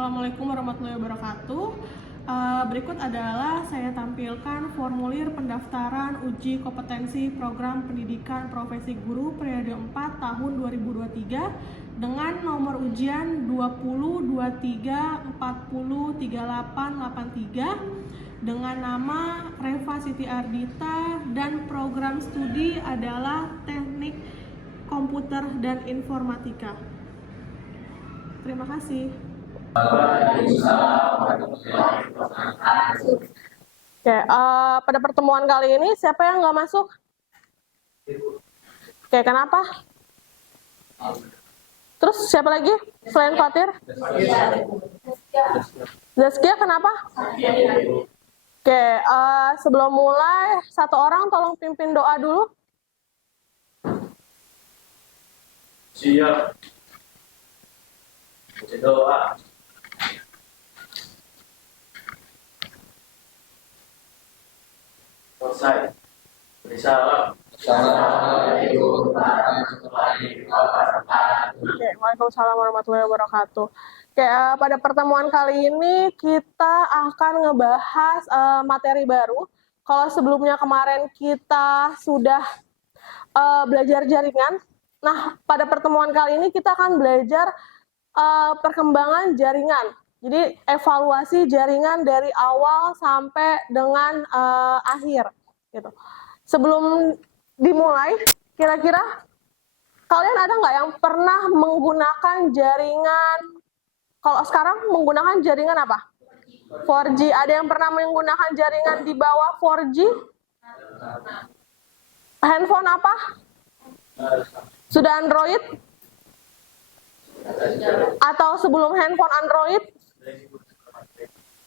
Assalamualaikum warahmatullahi wabarakatuh. Berikut adalah saya tampilkan formulir pendaftaran uji kompetensi program pendidikan profesi guru periode 4 tahun 2023 dengan nomor ujian 20 23 40 38 83 dengan nama Reva Siti Ardita dan program studi adalah Teknik Komputer dan Informatika. Terima kasih. Oke, pada pertemuan kali ini siapa yang nggak masuk? Oke, kenapa? Terus siapa lagi selain Fatir? Zaskia, kenapa? Oke, sebelum mulai satu orang tolong pimpin doa dulu. Siap. Doa. Selesai. Beri salam. Assalamualaikum warahmatullahi wabarakatuh. Oke, waalaikumsalam warahmatullahi wabarakatuh. Oke, pada pertemuan kali ini kita akan ngebahas materi baru. Kalau sebelumnya kemarin kita sudah belajar jaringan, nah pada pertemuan kali ini kita akan belajar perkembangan jaringan. Jadi evaluasi jaringan dari awal sampai dengan akhir, gitu. Sebelum dimulai, kira-kira kalian ada nggak yang pernah menggunakan jaringan? Kalau sekarang menggunakan jaringan apa? 4G. Ada yang pernah menggunakan jaringan di bawah 4G? Handphone apa? Sudah Android? Atau sebelum handphone Android?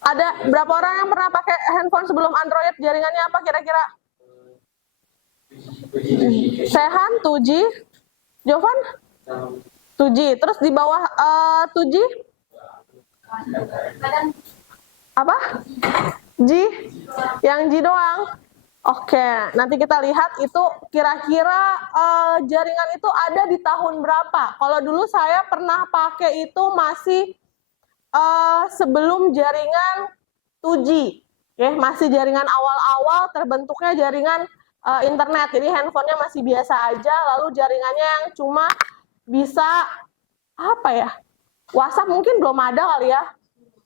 Ada berapa orang yang pernah pakai handphone sebelum Android? Jaringannya apa kira-kira? Sehan, 2G. Jovan? 2G. Terus di bawah 2G? Apa? G? Yang G doang? Oke, nanti kita lihat itu kira-kira jaringan itu ada di tahun berapa. Kalau dulu saya pernah pakai itu masih sebelum jaringan 2G. Ya, masih jaringan awal-awal terbentuknya jaringan internet. Jadi handphonenya masih biasa aja, lalu jaringannya yang cuma bisa apa ya? WhatsApp mungkin belum ada kali ya.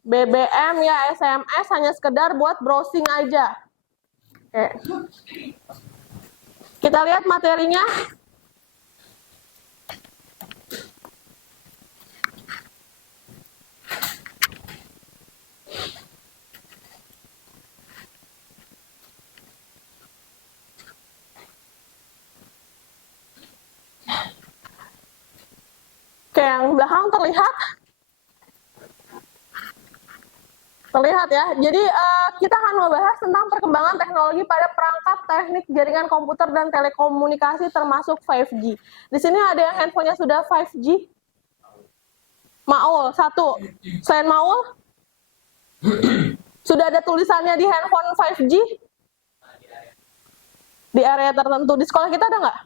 BBM ya, SMS hanya sekedar buat browsing aja. Oke. Kita lihat materinya. Oke, yang belakang terlihat? Terlihat ya. Jadi kita akan membahas tentang perkembangan teknologi pada perangkat teknik jaringan komputer dan telekomunikasi termasuk 5G. Di sini ada yang handphonenya sudah 5G? Maul, satu. Selain Maul? Sudah ada tulisannya di handphone 5G? Di area tertentu. Di sekolah kita ada nggak?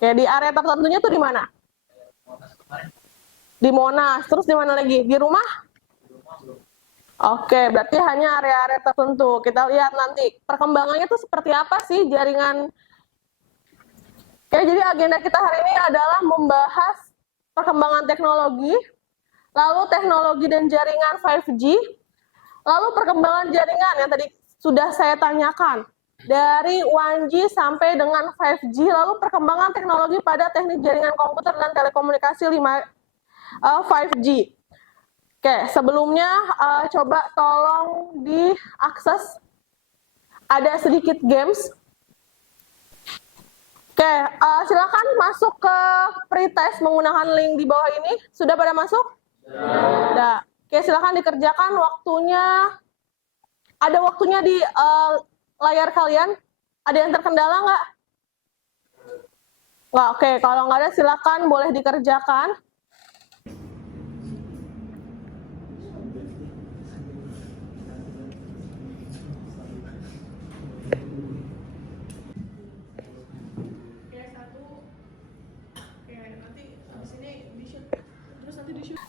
Oke, di area tertentunya tuh di mana? Di Monas. Terus di mana lagi? Di rumah? Oke, berarti hanya area-area tertentu. Kita lihat nanti perkembangannya itu seperti apa sih jaringan. Oke, jadi agenda kita hari ini adalah membahas perkembangan teknologi, lalu teknologi dan jaringan 5G, lalu perkembangan jaringan yang tadi sudah saya tanyakan, dari 1G sampai dengan 5G, lalu perkembangan teknologi pada teknik jaringan komputer dan telekomunikasi 5G. Oke, sebelumnya coba tolong diakses. Ada sedikit games. Oke, silakan masuk ke pretest menggunakan link di bawah ini. Sudah pada masuk? Sudah. Oke, silakan dikerjakan waktunya. Ada waktunya di layar kalian. Ada yang terkendala nggak? Nggak, oke. Kalau nggak ada silakan boleh dikerjakan.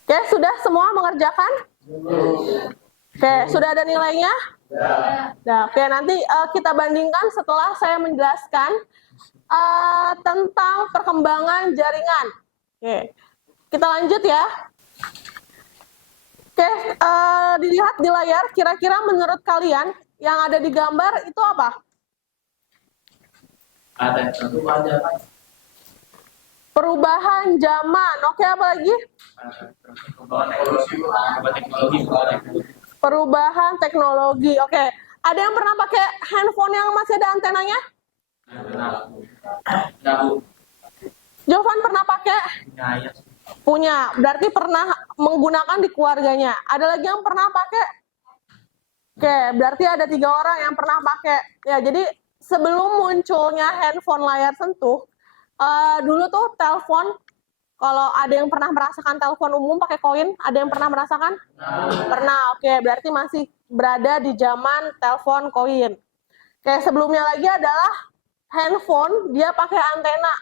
Oke, sudah semua mengerjakan? Oke, sudah ada nilainya? Nah, oke, nanti kita bandingkan setelah saya menjelaskan tentang perkembangan jaringan. Oke, kita lanjut ya. Oke, dilihat di layar, kira-kira menurut kalian yang ada di gambar itu apa? Ada tentu aja kan. Perubahan zaman. Oke, apa lagi? Perubahan teknologi. Oke, ada yang pernah pakai handphone yang masih ada antenanya? Jovan pernah pakai? Punya. Berarti pernah menggunakan di keluarganya. Ada lagi yang pernah pakai? Oke, berarti ada 3 orang yang pernah pakai. Ya, jadi sebelum munculnya handphone layar sentuh, dulu tuh telepon, kalau ada yang pernah merasakan telepon umum pakai koin, ada yang pernah merasakan? Pernah, oke, berarti masih berada di zaman telepon koin. Oke, sebelumnya lagi adalah handphone, dia pakai antena.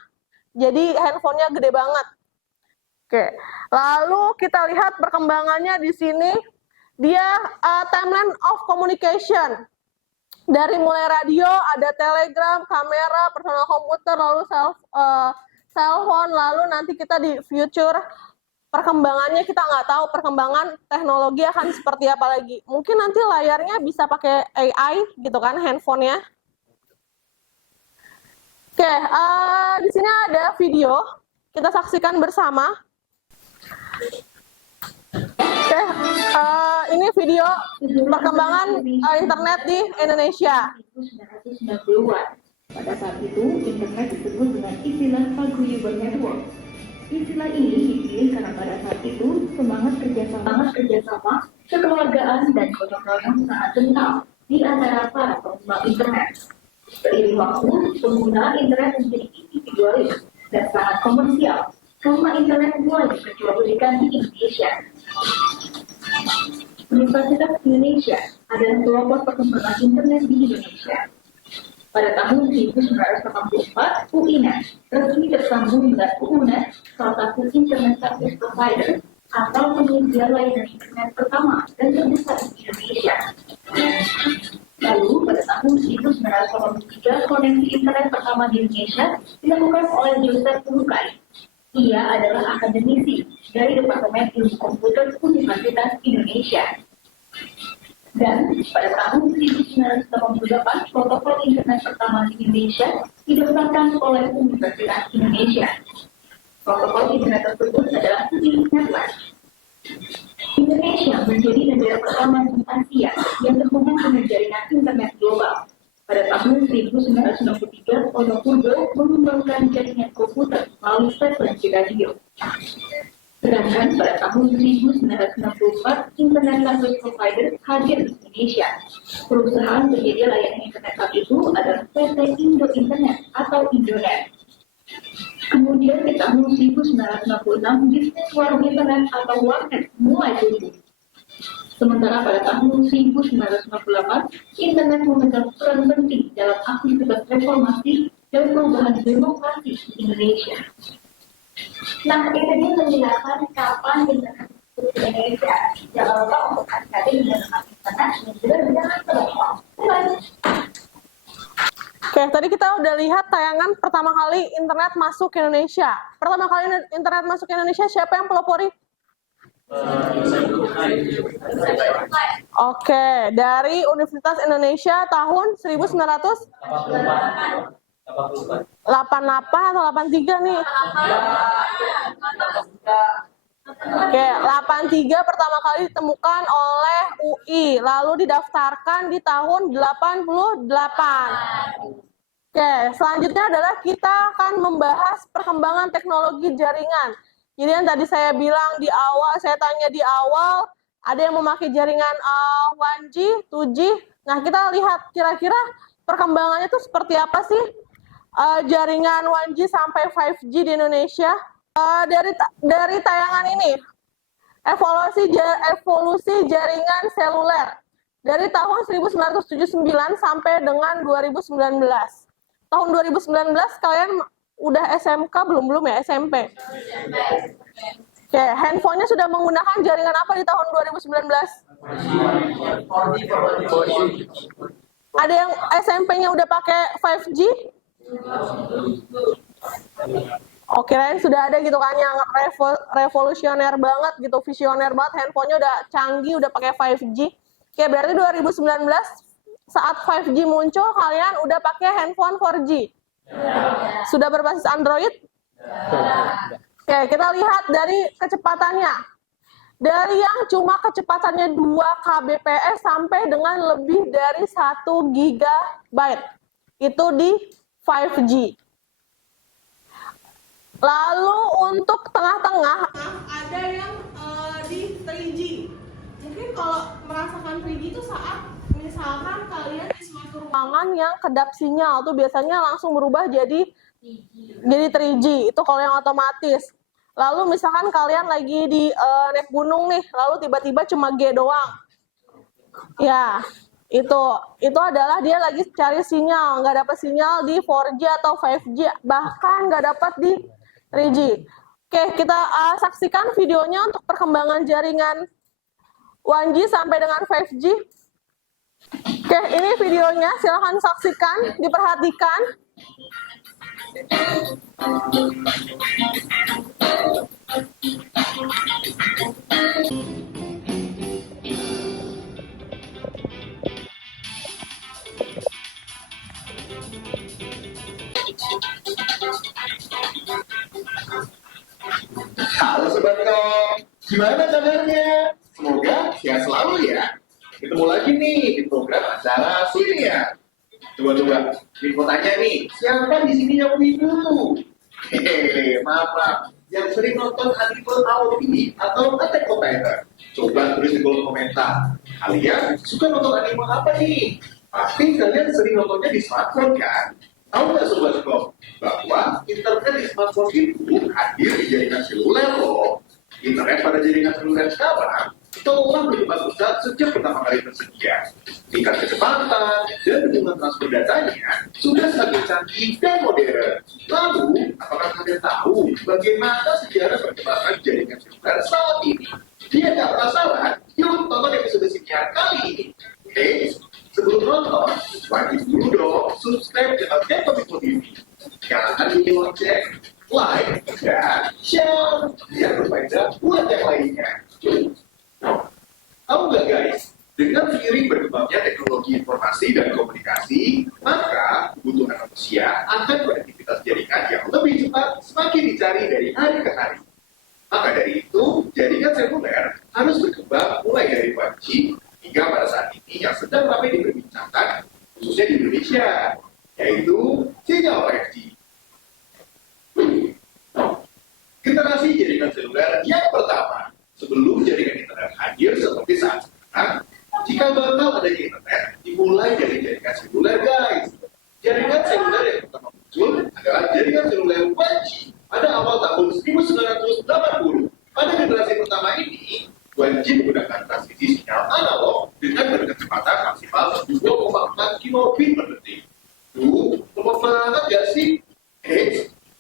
Jadi handphonenya gede banget. Oke, lalu kita lihat perkembangannya di sini, dia timeline of communication. Dari mulai radio, ada telegram, kamera, personal komputer, lalu cellphone, lalu nanti kita di future perkembangannya kita nggak tahu perkembangan teknologi akan seperti apa lagi. Mungkin nanti layarnya bisa pakai AI gitu kan, handphonenya. Oke, di sini ada video, kita saksikan bersama. Oke, ini video perkembangan internet di Indonesia. 1990-an. Pada saat itu, internet disebut dengan istilah paguyuban network. Istilah ini dipilih karena pada saat itu semangat kerjasama, kekeluargaan dan gotong royong sangat kental di antara para pengembang internet. Seiring waktu, penggunaan internet menjadi individualis dan sangat komersial. Karena internet mulai diperjualbelikan di Indonesia. Universitas Indonesia adalah pelopor perkembangan internet di Indonesia. Pada tahun 1984, UINET resmi tersambung dengan UUNET, salah satu internet service provider atau penyedia layanan internet pertama dan terbesar di Indonesia. Lalu, pada tahun 1983, koneksi internet pertama di Indonesia dilakukan oleh Joseph Lukai. Ia adalah akademisi dari Departemen Ilmu Komputer Universitas Indonesia. Dan pada tahun 1988, protokol internet pertama di Indonesia didaftarkan oleh Universitas Indonesia. Protokol internet tersebut adalah Network. Indonesia menjadi negara pertama di Asia yang terhubung dengan jaringan internet global. Pada tahun 1993, Wonosobo mengembangkan jaringan komputer melalui frekuensi radio. Sedangkan pada tahun 1994, Internet Service Provider hadir di Indonesia. Perusahaan penyedia layanan internet saat itu adalah PT Indo Internet atau Indonet. Kemudian di tahun 1996, bisnis warung internet atau warnet mulai tumbuh. Sementara pada tahun 1998, internet memegang peran penting dalam aktivitas reformasi dan perubahan demokrasi di Indonesia. Nah, ini tadi menjelaskan kapan internet di Indonesia. Jangan lupa untuk adik-adik menggunakan internet dan juga dengan telepon. Oke, tadi kita udah lihat tayangan pertama kali internet masuk ke Indonesia. Pertama kali internet masuk ke Indonesia, siapa yang pelopori? Oke, dari Universitas Indonesia tahun 1988 atau 83 nih? Oke, 83 pertama kali ditemukan oleh UI, lalu didaftarkan di tahun 88. Oke, selanjutnya adalah kita akan membahas perkembangan teknologi jaringan. Jadi yang tadi saya bilang di awal, saya tanya di awal, ada yang memakai jaringan 1G, 2G. Nah, kita lihat kira-kira perkembangannya itu seperti apa sih jaringan 1G sampai 5G di Indonesia. Dari tayangan ini, evolusi jaringan seluler dari tahun 1979 sampai dengan 2019. Tahun 2019 kalian udah SMK belum ya, SMP? Oke, handphonenya sudah menggunakan jaringan apa di tahun 2019? Ada yang SMP-nya udah pakai 5G? Oke, kirain sudah ada gitu kan yang revolusioner banget gitu, visioner banget, handphonenya udah canggih, udah pakai 5G. Oke, berarti 2019 saat 5G muncul, kalian udah pakai handphone 4G? Sudah berbasis Android? Oke, kita lihat dari kecepatannya. Dari yang cuma kecepatannya 2 kbps sampai dengan lebih dari 1 GB. Itu di 5G. Lalu untuk tengah-tengah ada yang di 3G. Mungkin kalau merasakan 3G itu saat misalkan kalian di suatu ruangan yang kedap sinyal tuh biasanya langsung berubah jadi 3G. Itu kalau yang otomatis. Lalu misalkan kalian lagi di naik gunung nih, lalu tiba-tiba cuma G doang. Ya, itu adalah dia lagi cari sinyal, nggak dapat sinyal di 4G atau 5G, bahkan nggak dapat di 3G. Oke, kita saksikan videonya untuk perkembangan jaringan 1G sampai dengan 5G. Oke, ini videonya, silahkan saksikan, diperhatikan. Halo Sobat Kom, gimana kabarnya? Semoga sehat selalu ya. Ketemu lagi nih di program acara Sunia. Coba, info tanya nih, siapa di sini yang wibu? Hehehe, maaf. Yang sering nonton anime AOV atau Attack on Titan? Coba tulis di kolom komentar. Kalian suka nonton anime apa nih? Pasti kalian sering nontonnya di smartphone kan? Tahu nggak Sobat Kom, bahwa internet di smartphone itu hadir di jaringan seluler loh. Internet pada jaringan seluler sekarang telah berkembang pesat sejak pertama kali tersedia. Tingkat kecepatan dan hubungan transfer datanya sudah semakin canggih dan modern. Lalu, apakah kalian tahu bagaimana sejarah perkembangan jaringan seluler saat ini? Dia nggak penasaran? Yuk tonton episode siniar kali ini. Oke, sebelum nonton, wajib dulu dong subscribe channel Kekomiko TV. Jangan lupa lonceng, like, dan share biar berfaedah buat yang lainnya. Tahu nggak guys, dengan seiring berkembangnya teknologi informasi dan komunikasi, maka kebutuhan manusia akan konektivitas jaringan yang lebih cepat semakin dicari dari hari ke hari. Maka dari itu, jaringan seluler harus berkembang mulai dari 1G hingga pada saat ini yang sedang ramai diperbincangkan, khususnya di Indonesia, yaitu sinyal 5G. Generasi jaringan seluler yang pertama, sebelum jaringan internet hadir seperti saat sekarang, jika bakal adanya internet, dimulai dari jaringan seluler guys. Jaringan seluler yang pertama muncul adalah jaringan seluler 1G pada awal tahun 1980. Pada generasi pertama ini, 1G menggunakan transmisi sinyal analog dengan berkecepatan maksimal 2,4 kilobit per detik. Tuh, lemah banget gak sih?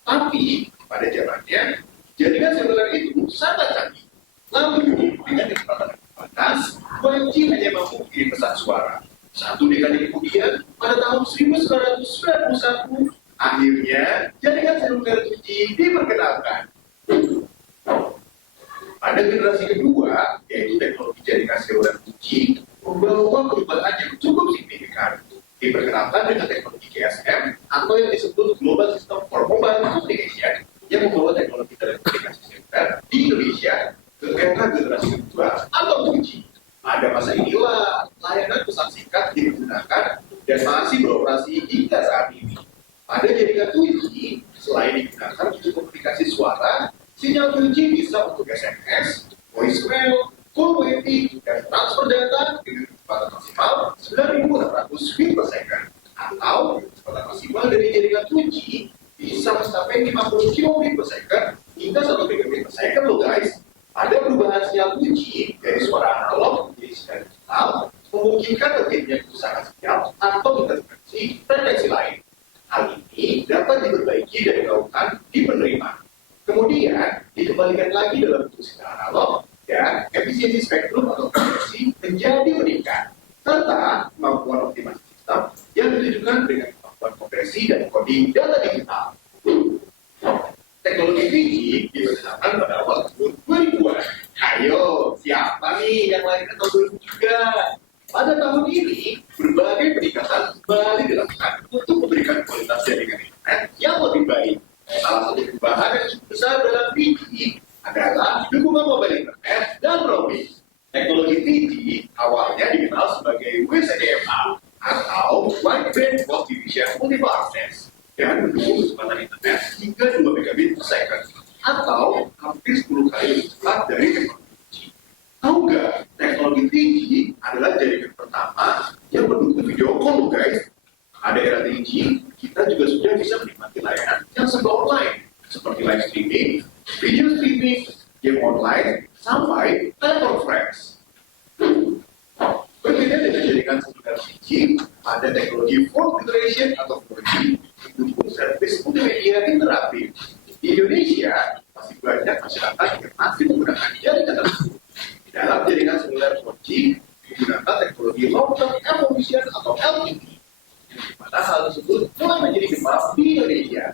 Tapi pada zamannya, jaringan seluler itu sangat canggih. Lalu, dengan kecepatan terbatas, 1G hanya mampu mengirim pesan suara. Satu dekade kemudian, pada tahun 1991, akhirnya jaringan seluler 2G diperkenalkan. Pada generasi kedua, yaitu teknologi jaringan seluler 2G, membawa perubahan yang cukup signifikan. Diperkenalkan dengan teknologi GSM atau yang disebut Global System for Mobile Communication, yang membawa teknologi telekomunikasi seluler di Indonesia ke era generasi kedua atau 2G. Pada masa inilah layanan pesan singkat digunakan dan masih beroperasi hingga saat ini. Pada jaringan 2G, selain digunakan untuk komunikasi suara, sinyal 2G bisa untuk SMS, voicemail, call waiting, dan transfer data dengan kecepatan maksimal 9.600 feet per second. Atau kecepatan maksimal dari jaringan 2G bisa mencapai 50 km per second hingga 1 Mbps per second loh guys. Ada perubahan sinyal 2G dari suara analog menjadi sinyal digital, memungkinkan terjadinya kerusakan sinyal atau interferensi frekuensi lain. Hal ini dapat diperbaiki dan dilakukan di penerima. Kemudian dikembalikan lagi dalam bentuk skala analog dan efisiensi spektrum atau frekuensi menjadi meningkat serta kemampuan optimasi sistem yang ditujukan dengan kemampuan kompresi dan coding data digital. Teknologi 3G diperkenalkan pada awal tahun 2000-an. Ayo, siapa nih yang lahir tahun 2000 juga? Pada tahun ini, berbagai peningkatan kembali dilakukan untuk memberikan kualitas jaringan internet yang lebih baik. Salah satu perubahan yang cukup besar dalam 3G adalah dukungan mobile internet dan roaming. Teknologi 3G awalnya dikenal sebagai WCDMA atau Wide Band Cross Division Multiple Access dan mendukung kecepatan internet hingga 2 megabit per second atau hampir 10 kali lebih cepat dari teknologi 2G. Tahu nggak, teknologi 3G adalah jaringan pertama yang mendukung video call, guys. Pada era 3G, kita juga sudah bisa menikmati layanan yang serba online, seperti live streaming, video streaming, game online, sampai teleconference. Berbeda dengan jaringan seluler 3G, ada teknologi 4th generation atau 4G mendukung servis multimedia interaktif. Di Indonesia, masih banyak masyarakat yang masih menggunakan jaringan tersebut. Di dalam jaringan seluler 4G, menggunakan teknologi long-term evolution atau LTE. Pada hal tersebut mulai menjadi gemar di Indonesia.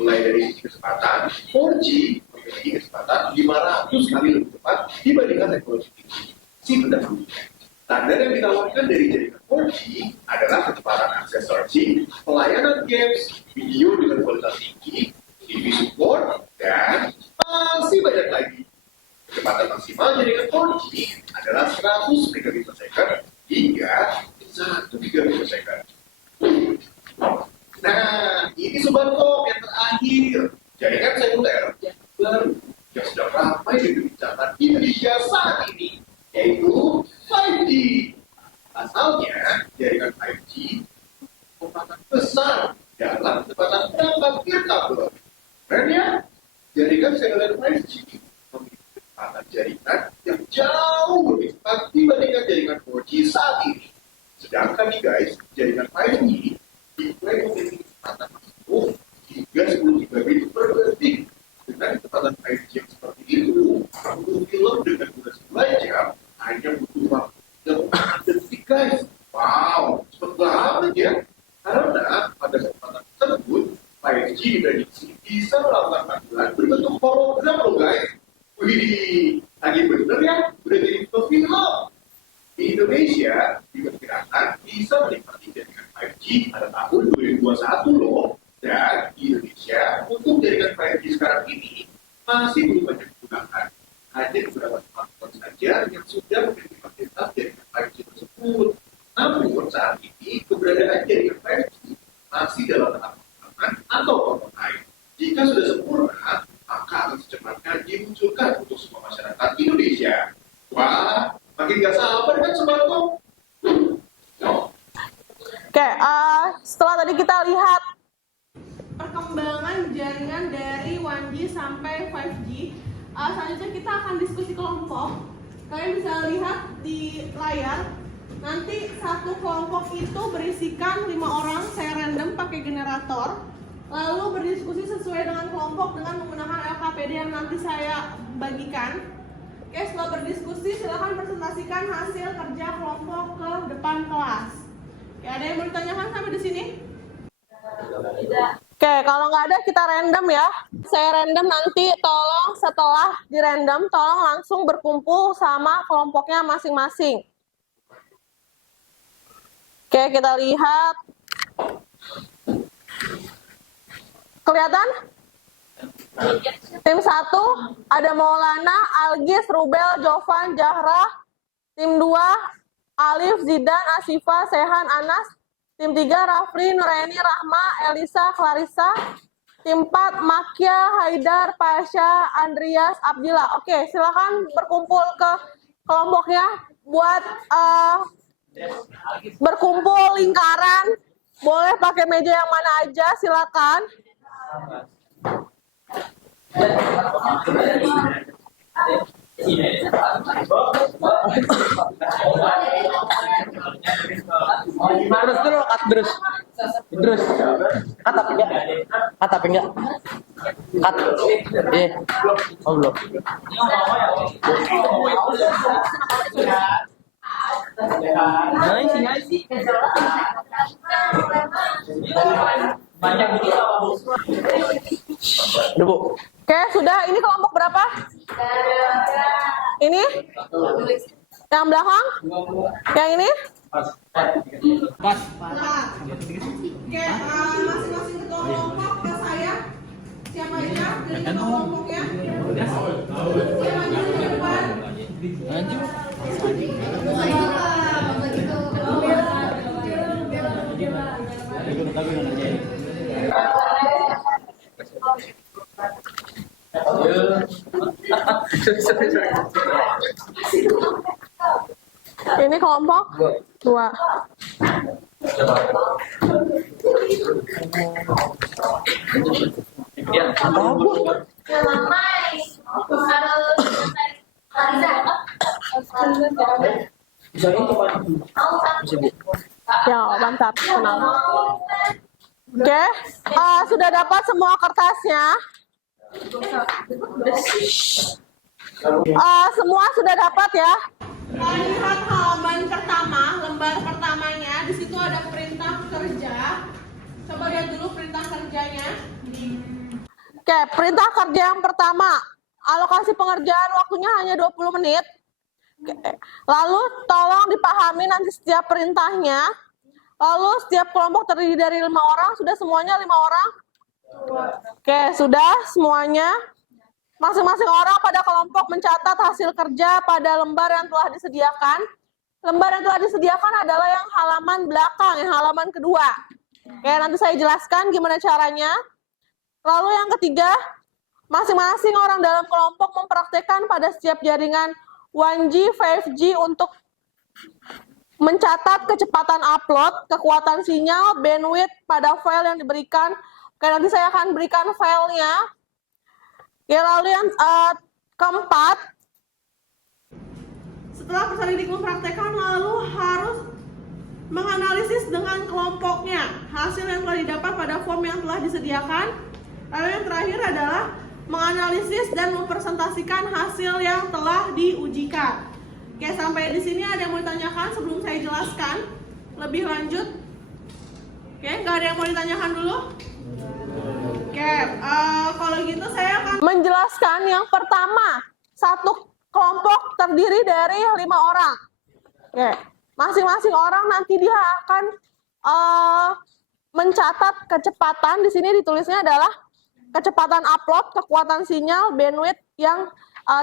Mulai dari sisi kecepatan, 4G memiliki kecepatan 500 kali lebih cepat dibandingkan teknologi 3G si pendahulunya. Standar yang ditawarkan dari jaringan 4G adalah kecepatan akses searching, pelayanan games, video dengan kualitas tinggi, TV support, dan masih banyak lagi. Kecepatan maksimal jaringan 4G adalah 100 megabit per second hingga 1 gigabit per second. Nah, ini Sobat Kok yang terakhir. Jaringan seluler yang baru yang sedang ramai diperbincangkan di Indonesia saat ini, yaitu 5G. Asalnya, jaringan 5G kecepatan besar dalam kecepatan perangkat kabel. Keren ya? Jaringan seluler 5G memiliki kecepatan jaringan yang jauh lebih cepat dibandingkan jaringan 4G saat ini. Sedangkan nih guys, jaringan 5G diklaim memiliki kecepatan maksimum hingga 10 gigabit per detik. Dengan kecepatan 5G yang seperti itu, menonton film dengan durasi 2 jam hanya butuh waktu 4 detik guys. Wow, cepet banget ya. Karena pada kesempatan tersebut, 5G diprediksi bisa melakukan panggilan berbentuk hologram loh guys. Wih, lagi bener ya, udah jadi film. Di Indonesia diperkirakan bisa menikmati jaringan 5G pada tahun 2021 loh. Dan di Indonesia untuk jaringan 5G sekarang ini masih belum banyak digunakan. Hanya beberapa smartphone saja yang sudah memiliki fasilitas jaringan 5G tersebut. Namun saat ini keberadaan jaringan 5G masih dalam tahap pengembangan atau prototype. Jika sudah sempurna, maka akan secepatnya dimunculkan untuk semua masyarakat Indonesia. Wah, makin gak sabar kan Sobat Kok? Oke, setelah tadi kita lihat perkembangan jaringan dari 1G sampai 5G, selanjutnya kita akan diskusi kelompok. Kalian bisa lihat di layar, nanti satu kelompok itu berisikan 5 orang, saya random pakai generator, lalu berdiskusi sesuai dengan kelompok dengan menggunakan LKPD yang nanti saya bagikan. Oke, setelah berdiskusi silahkan presentasikan hasil kerja kelompok ke depan kelas. Oke, ada yang mau ditanyakan sampai di sini? Oke, kalau nggak ada kita random ya. Saya random, nanti tolong setelah di random, tolong langsung berkumpul sama kelompoknya masing-masing. Oke, kita lihat. Kelihatan? Tim 1 ada Maulana, Algis, Rubel, Jovan, Jahra. Tim 2 Alif, Zidan, Asifa, Sehan, Anas. Tim 3 Rafli, Nuraini, Rahma, Elisa, Clarissa. Tim 4 Makia, Haidar, Pasha, Andrias, Abdillah. Oke, silakan berkumpul ke kelompoknya buat berkumpul lingkaran. Boleh pakai meja yang mana aja, silakan. Terus dulu, terus. Kata Cut tapi enggak? Cut. Oh belum. Nah, sih. Banyak begitu. Udah, Bu. Oke, sudah. Ini kelompok berapa? Ini? Yang belakang? Yang ini? Pas. Oke, masing-masing ketua kelompok ke saya. Siapa aja dari ketua kelompoknya? Saya maju ke depan. Ini kelompok 2. Ya, bisa ini bisa Bu. Ya, mantap. Tenang. Oke, sudah dapat semua kertasnya? Semua sudah dapat ya? Lihat halaman pertama, lembar pertamanya. Di situ ada perintah kerja. Coba lihat dulu perintah kerjanya. Oke, perintah kerja yang pertama. Alokasi pengerjaan waktunya hanya 20 menit. Oke. Lalu tolong dipahami nanti setiap perintahnya. Lalu setiap kelompok terdiri dari 5 orang. Sudah semuanya 5 orang? Oke, sudah semuanya. Masing-masing orang pada kelompok mencatat hasil kerja pada lembar yang telah disediakan. Lembar yang telah disediakan adalah yang halaman belakang, yang halaman kedua. Oke, nanti saya jelaskan gimana caranya. Lalu yang ketiga, masing-masing orang dalam kelompok mempraktekkan pada setiap jaringan 1G, 5G untuk mencatat kecepatan upload, kekuatan sinyal, bandwidth pada file yang diberikan. Oke, nanti saya akan berikan filenya. Ya, lalu yang keempat, setelah peserta didik mempraktekkan, lalu harus menganalisis dengan kelompoknya hasil yang telah didapat pada form yang telah disediakan. Lalu yang terakhir adalah menganalisis dan mempresentasikan hasil yang telah diujikan. Oke, sampai di sini ada yang mau ditanyakan sebelum saya jelaskan lebih lanjut? Oke, nggak ada yang mau ditanyakan dulu? Oke, kalau gitu saya akan menjelaskan yang pertama. Satu kelompok terdiri dari 5 orang. Oke, masing-masing orang nanti dia akan mencatat kecepatan. Di sini ditulisnya adalah kecepatan upload, kekuatan sinyal, bandwidth yang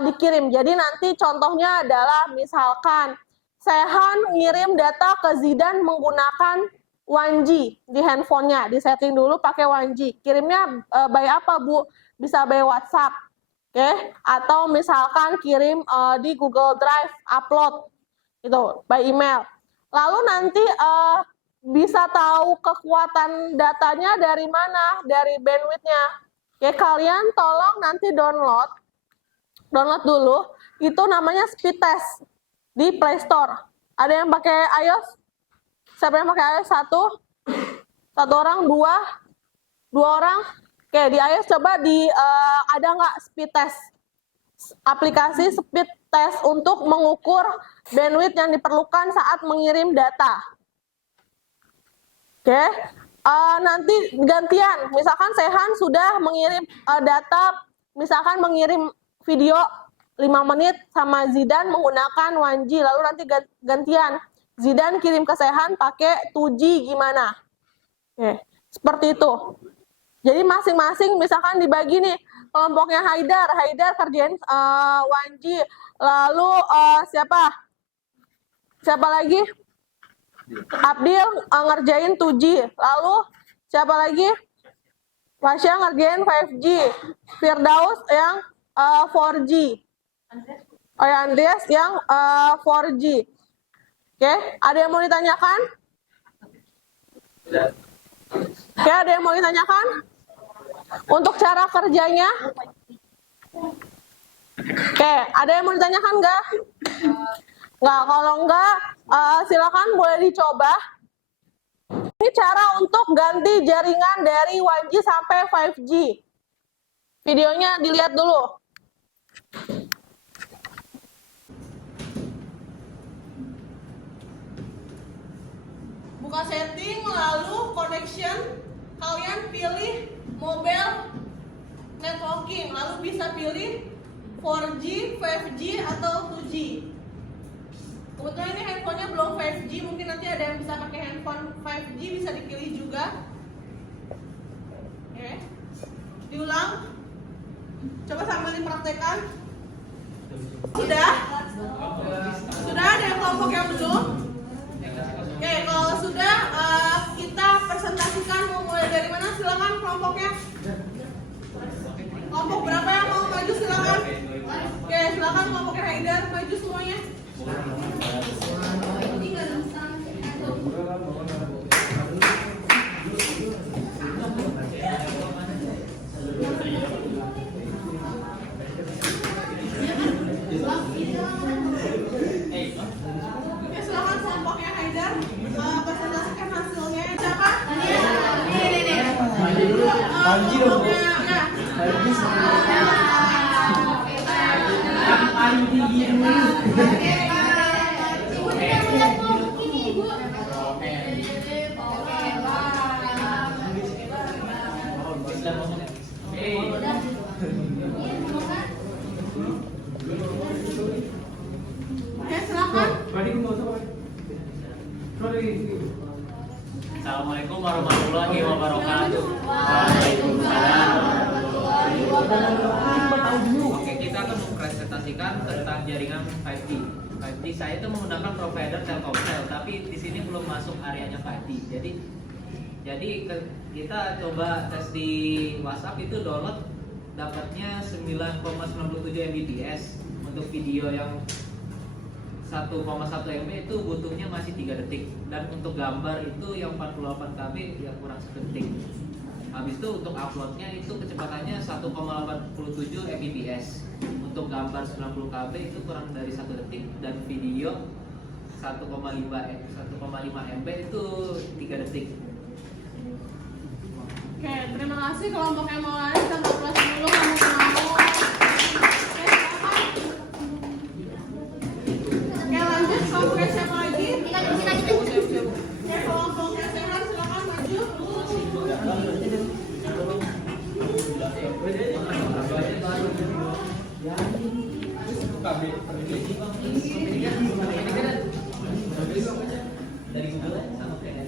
dikirim. Jadi nanti contohnya adalah misalkan Sehan ngirim data ke Zidan menggunakan 1G di handphonenya, disetting dulu pakai 1G. Kirimnya by apa, Bu? Bisa by WhatsApp, oke? Atau misalkan kirim di Google Drive, upload, itu by email. Lalu nanti bisa tahu kekuatan datanya dari mana, dari bandwidthnya. Oke, kalian tolong nanti download dulu. Itu namanya speed test di Play Store. Ada yang pakai iOS? Siapa yang pakai iOS? Satu orang, dua orang. Oke, di iOS coba ada nggak speed test? Aplikasi speed test untuk mengukur bandwidth yang diperlukan saat mengirim data. Oke, nanti gantian. Misalkan Sehan sudah mengirim data, misalkan mengirim video 5 menit sama Zidan menggunakan 1G. Lalu nanti gantian. Zidan kirim ke Sehan pakai 2G gimana? Oke, seperti itu. Jadi masing-masing misalkan dibagi nih, kelompoknya Haidar kerjain 1G. Lalu siapa lagi? Abdil ngerjain 2G. Lalu siapa lagi? Fasya ngerjain 5G. Firdaus yang 4G. Oh ya, Andreas yang 4G. Oke, ada yang mau ditanyakan? Oke, ada yang mau ditanyakan? Untuk cara kerjanya? Oke, ada yang mau ditanyakan nggak? Nggak, kalau nggak, silakan boleh dicoba. Ini cara untuk ganti jaringan dari 1G sampai 5G. Videonya dilihat dulu. Buka setting, lalu connection, kalian pilih mobile networking, lalu bisa pilih 4G, 5G, atau 2G. Kebetulan ini handphonenya belum 5G, mungkin nanti ada yang bisa pakai handphone 5G, bisa dipilih juga. Oke, diulang. Coba sambil dipraktekkan. Sudah? Sudah ada yang kelompok yang belum? Oke, kalau sudah kita presentasikan mau mulai dari mana? Silakan kelompoknya. Kelompok berapa yang mau maju silakan? Oke, silakan kelompoknya Haidar maju semuanya. Oke, silakan kelompoknya Haidar presentasikan hasilnya. Siapa? Panji dong. Paling tinggi ini. Oke, silakan. Assalamualaikum warahmatullahi wabarakatuh. Waalaikumsalam. Oke, kita akan mempresentasikan tentang jaringan 5G. 5G saya itu menggunakan provider Telkomsel, tapi di sini belum masuk areanya 5G. Jadi kita coba tes di WhatsApp itu download dapatnya 9,97 Mbps untuk video yang 1,1 MB itu butuhnya masih 3 detik, dan untuk gambar itu yang 48 KB yang kurang 1 detik. Habis itu untuk uploadnya itu kecepatannya 1,87 Mbps, untuk gambar 90 KB itu kurang dari 1 detik, dan video 1,5 MB itu 3 detik. Oke, terima kasih kelompok yang mau lari, kita ngobrol dulu kamu mau. Oke, lanjut kelompoknya siapa lagi? Oke, kelompoknya Sehan, silakan maju. Dari Google sama kayak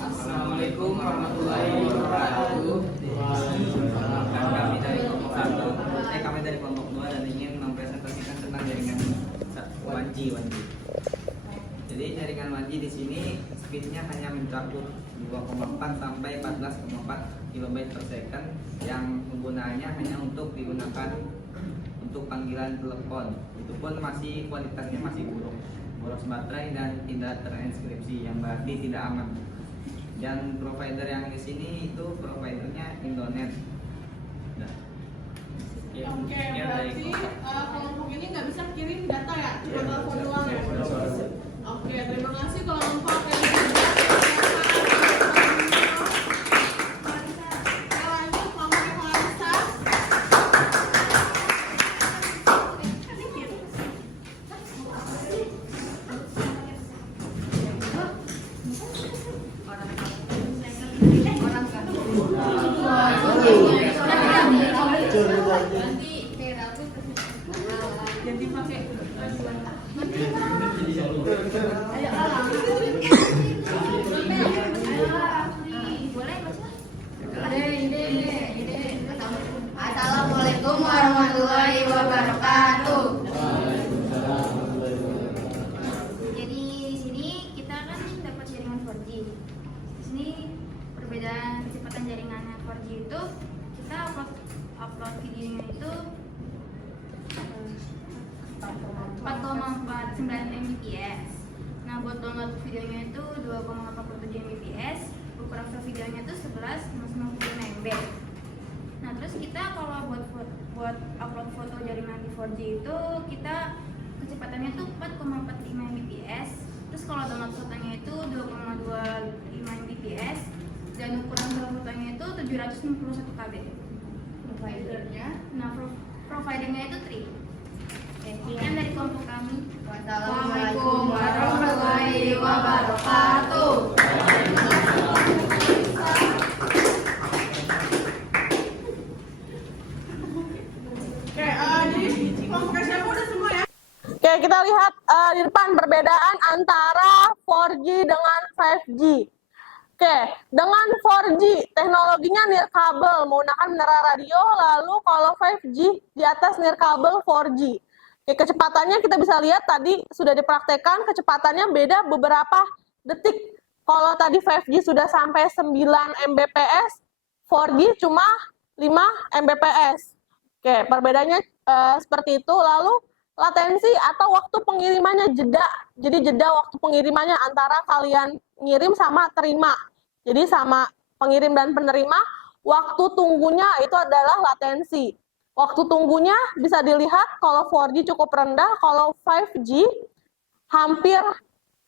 Assalamualaikum warahmatullahi wabarakatuh. Kami dari kelompok 1, kami dari kelompok 2 dan ingin mempresentasikan tentang jaringan 1G. Jadi jaringan 1G di sini speednya hanya mencakup 2,4 sampai 14,4 KB per second, yang penggunaannya hanya untuk digunakan untuk panggilan telepon. Itu pun masih kualitasnya masih buruk, boros baterai dan tidak terinskripsi, yang berarti tidak aman. Dan provider yang di sini itu providernya Indonet. Nah, Oke, berarti kelompok ini nggak bisa kirim data ya, cuma telepon doang ya. Oke, terima kasih kelompok yang sudah. Lanjut kelompok yang Larissa. Assalamualaikum warahmatullahi wabarakatuh. Jadi di sini kita kan dapat jaringan 4G. Di sini perbedaan kecepatan jaringannya 4G itu kita upload videonya itu 4,49 Mbps. Nah, buat download videonya itu 2,87 Mbps. ukuran file videonya tuh 11 sama 95 MB. Nah terus kita kalau buat upload foto jaringan di 4G itu kita kecepatannya tuh 4,45 Mbps. Terus kalau download fotonya itu 2,25 Mbps dan ukuran file fotonya itu 761 KB. Providernya? Nah providernya itu Tri. Oke, sekian dari kelompok kami. Wassalamualaikum warahmatullahi wabarakatuh. Oke, kita lihat di depan perbedaan antara 4G dengan 5G. Oke, dengan 4G teknologinya nirkabel menggunakan menara radio, lalu kalau 5G di atas nirkabel 4G. Oke, kecepatannya kita bisa lihat tadi sudah dipraktekkan, kecepatannya beda beberapa detik. Kalau tadi 5G sudah sampai 9 Mbps, 4G cuma 5 Mbps. Oke, perbedaannya seperti itu. Lalu latensi atau waktu pengirimannya jeda. Jadi jeda waktu pengirimannya antara kalian ngirim sama terima. Jadi sama pengirim dan penerima, waktu tunggunya itu adalah latensi. Waktu tunggunya bisa dilihat kalau 4G cukup rendah, kalau 5G hampir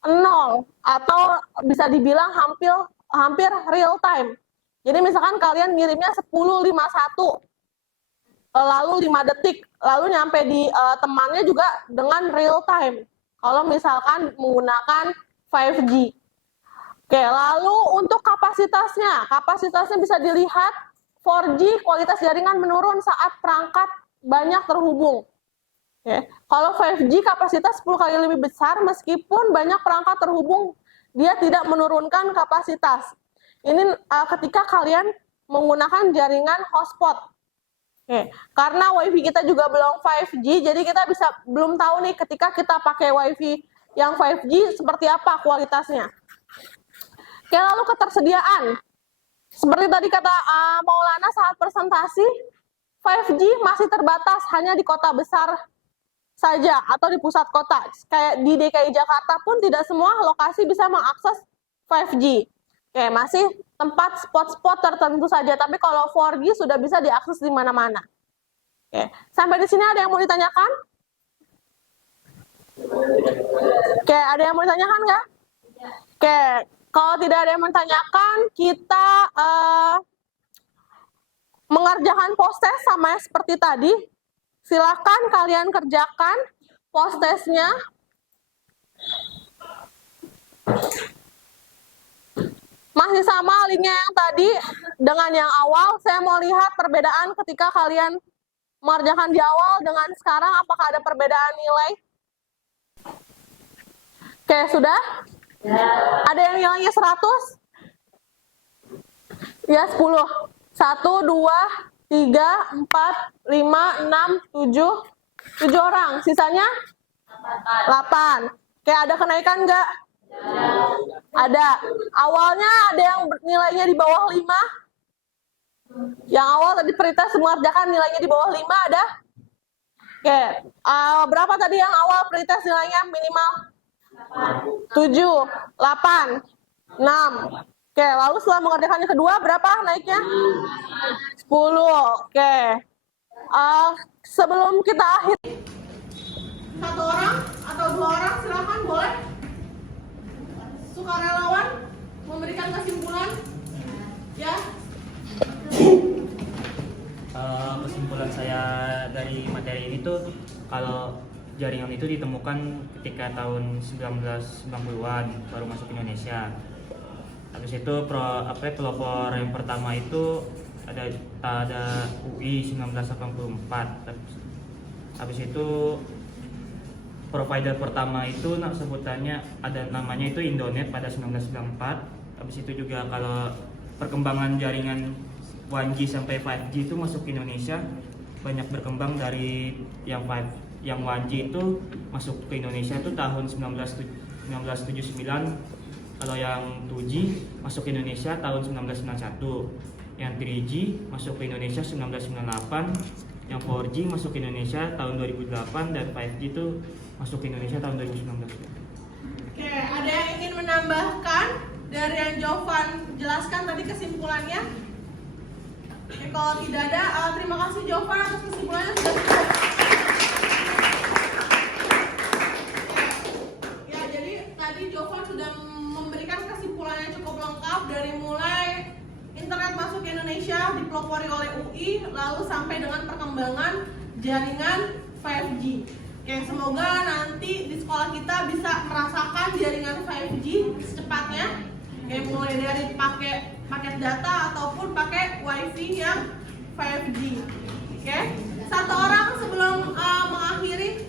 0 atau bisa dibilang hampir real time. Jadi misalkan kalian ngirimnya 10.51 lalu 5 detik, lalu nyampe di temannya juga dengan real time. Kalau misalkan menggunakan 5G. Oke, lalu untuk kapasitasnya bisa dilihat 4G kualitas jaringan menurun saat perangkat banyak terhubung. Oke, kalau 5G kapasitas 10 kali lebih besar meskipun banyak perangkat terhubung, dia tidak menurunkan kapasitas. Ini ketika kalian menggunakan jaringan hotspot. Oke, karena WiFi kita juga belum 5G, jadi kita belum tahu nih ketika kita pakai WiFi yang 5G seperti apa kualitasnya. Oke, lalu ketersediaan. Seperti tadi kata Maulana saat presentasi, 5G masih terbatas hanya di kota besar saja atau di pusat kota. Kayak di DKI Jakarta pun tidak semua lokasi bisa mengakses 5G. Oke, masih tempat spot-spot tertentu saja, tapi kalau 4G sudah bisa diakses di mana-mana. Oke, sampai di sini ada yang mau ditanyakan? Oke, ada yang mau ditanyakan nggak? Oke, kalau tidak ada yang menanyakan, kita mengerjakan post-test sama seperti tadi. Silakan kalian kerjakan post-testnya. Masih sama linknya yang tadi dengan yang awal. Saya mau lihat perbedaan ketika kalian mengerjakan di awal dengan sekarang. Apakah ada perbedaan nilai? Oke, sudah? Ya. Ada yang nilainya 100? Ya, 10. 1, 2, 3, 4, 5, 6, 7. 7 orang. Sisanya? 8. Oke, ada kenaikan nggak? Ada. Awalnya ada yang nilainya di bawah 5. Yang awal tadi pretest mengerjakan nilainya di bawah 5 ada? Oke. Berapa tadi yang awal pretest nilainya minimal? 7, 8, 6. Oke, lalu setelah mengerjakan yang kedua berapa naiknya? 10. Oke. Sebelum kita akhiri, 1 orang atau 2 orang silakan boleh. Sukarelawan memberikan kesimpulan, ya. Kesimpulan saya dari materi ini tuh kalau jaringan itu ditemukan ketika tahun 1990-an baru masuk Indonesia. Habis itu pelopor yang pertama itu ada UI 1984. Habis itu provider pertama itu sebutannya ada namanya itu Indonet pada 1994. Habis itu juga kalau perkembangan jaringan 1G sampai 5G itu masuk ke Indonesia banyak berkembang dari yang 1G itu masuk ke Indonesia itu tahun 1979. Kalau yang 2G masuk ke Indonesia tahun 1991. Yang 3G masuk ke Indonesia 1998. Yang 4G masuk ke Indonesia tahun 2008 dan 5G itu masuk ke Indonesia tahun 2019. Oke, ada yang ingin menambahkan? dari yang Jovan jelaskan tadi kesimpulannya? Oke, kalau tidak ada, terima kasih Jovan atas kesimpulannya sudah cukup. Ya, jadi tadi Jovan sudah memberikan kesimpulannya cukup lengkap dari mulai internet masuk ke Indonesia dipelopori oleh UI, lalu sampai dengan perkembangan jaringan 5G. Oke, semoga nanti di sekolah kita bisa merasakan jaringan 5G secepatnya. Oke, mulai dari pakai paket data ataupun pakai WiFi yang 5G. Oke, satu orang sebelum mengakhiri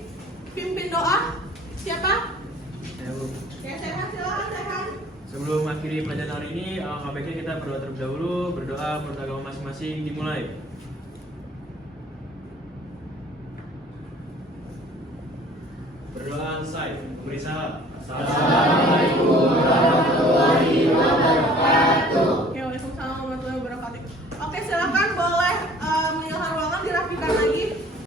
pimpin doa. Siapa? Oke, Sehan, silakan Sehan. Sebelum mengakhiri pelajaran hari ini, baiknya kita berdoa terlebih dahulu. Berdoa menurut agama masing-masing, dimulai. Berdoa selesai. Beri salam. Assalamualaikum warahmatullahi wabarakatuh. Oke, waalaikumsalam warahmatullahi wabarakatuh. Oke, silakan